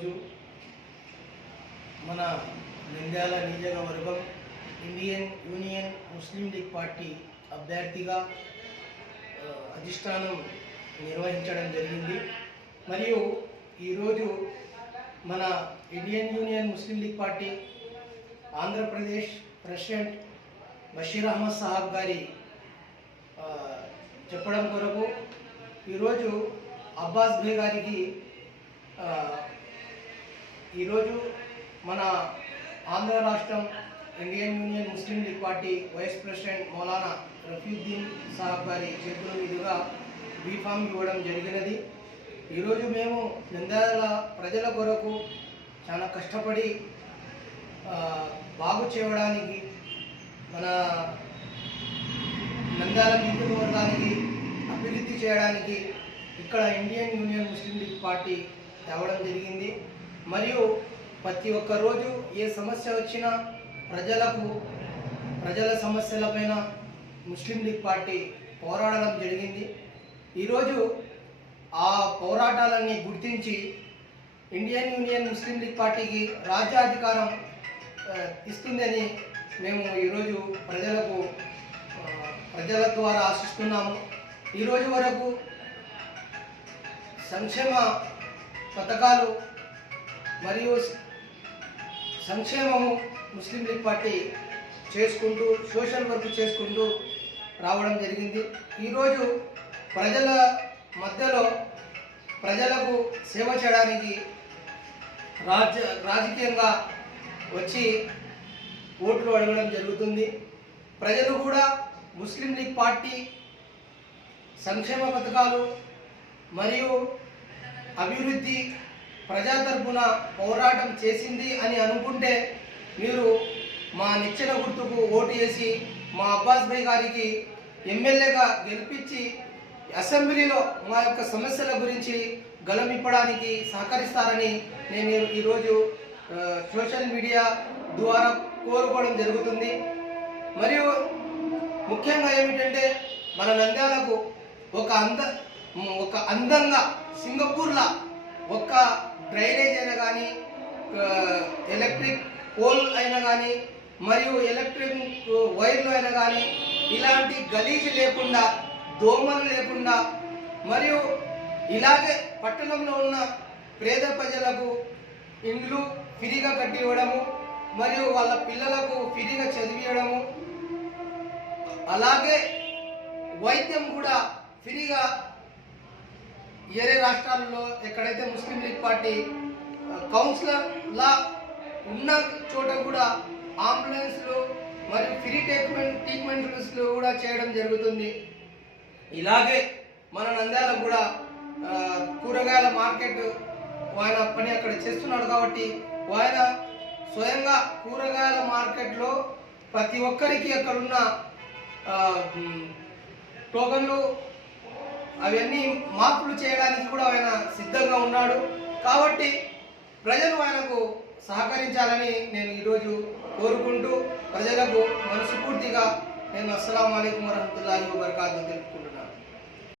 ఈరోజు మన నంద్యాల నియోజకవర్గం Indian Union Muslim League party అభ్యర్థిగా అధిష్టానం నిర్వహించడం జరిగింది. మరియు ఈరోజు మన Indian Union Muslim League party Andhra Pradesh president Basheer Ahmed సాహబ్ గారి చెప్పడం కొరకు ఈరోజు అబ్బాస్ భాయ్ గారికి ఈరోజు మన ఆంధ్ర రాష్ట్రం Indian Union Muslim League party vice president మౌలానా రఫీద్దీన్ సాహబ్ గారి చేతుల మీదుగా బీఫామ్ ఇవ్వడం జరిగినది. ఈరోజు మేము నంద్యాల ప్రజల కొరకు చాలా కష్టపడి బాగు చేయడానికి మన నంద్యాల నియోజకవర్గానికి అభివృద్ధి చేయడానికి ఇక్కడ Indian Union Muslim League party తేవడం జరిగింది. మరియు ప్రతి ఒక్క రోజు ఏ సమస్య వచ్చినా ప్రజల సమస్యలపైన ముస్లిం లీగ్ పార్టీ పోరాడడం జరిగింది. ఈరోజు ఆ పోరాటాలన్నీ గుర్తించి ఇండియన్ యూనియన్ ముస్లిం లీగ్ పార్టీకి రాజ్యాధికారం ఇస్తుందని మేము ఈరోజు ప్రజల ద్వారా ఆశిస్తున్నాము. ఈరోజు వరకు సంక్షేమ పథకాలు మరియు సంక్షేమము ముస్లిం లీగ్ పార్టీ చేసుకుంటూ సోషల్ వర్క్ చేసుకుంటూ రావడం జరిగింది. ఈరోజు ప్రజల మధ్యలో ప్రజలకు సేవ చేయడానికి రాజకీయంగా వచ్చి ఓట్లు అడగడం జరుగుతుంది. ప్రజలు కూడా ముస్లిం లీగ్ పార్టీ సంక్షేమ పథకాలు మరియు అభివృద్ధి ప్రజా తరపున పోరాటం చేసింది అని అనుకుంటే మీరు మా నిచ్చెన గుర్తుకు ఓటు వేసి మా అబ్బాస్ భాయ్ గారికి ఎమ్మెల్యేగా గెలిపించి అసెంబ్లీలో మా యొక్క సమస్యల గురించి గళమిప్పడానికి సహకరిస్తారని నేను ఈరోజు సోషల్ మీడియా ద్వారా కోరుకోవడం జరుగుతుంది. మరియు ముఖ్యంగా ఏమిటంటే మన నంద్యాలకు ఒక అందంగా సింగపూర్లా ఒక్క డ్రైనేజ్ అయినా కానీ ఎలక్ట్రిక్ పోల్ అయినా కానీ మరియు ఎలక్ట్రిక్ వైర్లు అయినా కానీ ఇలాంటి గలీజ్ లేకుండా దోమలు లేకుండా మరియు ఇలాగే పట్టణంలో ఉన్న పేద ప్రజలకు ఇండ్లు ఫ్రీగా కట్టి ఇవ్వడము మరియు వాళ్ళ పిల్లలకు ఫ్రీగా చదివియడము అలాగే వైద్యం కూడా ఫ్రీగా వేరే రాష్ట్రాల్లో ఎక్కడైతే ముస్లిం లీగ్ పార్టీ కౌన్సిలర్లా ఉన్న చోట కూడా అంబులెన్స్లు మరియు ఫ్రీ ట్రీట్మెంట్స్లు కూడా చేయడం జరుగుతుంది. ఇలాగే మన నంద్యాల కూడా కూరగాయల మార్కెట్ ఆయన పని అక్కడ చేస్తున్నాడు కాబట్టి ఆయన స్వయంగా కూరగాయల మార్కెట్లో ప్రతి ఒక్కరికి అక్కడున్న టోకన్లు అవన్నీ మార్పులు చేయడానికి కూడా ఆయన సిద్ధంగా ఉన్నాడు. కాబట్టి ప్రజలు ఆయనకు సహకరించాలని నేను ఈరోజు కోరుకుంటూ ప్రజలకు మనస్ఫూర్తిగా నేను అస్సలాము అలైకుం వరహమతుల్లాహి వబరకాతుహు తెలుపుకుంటున్నాను.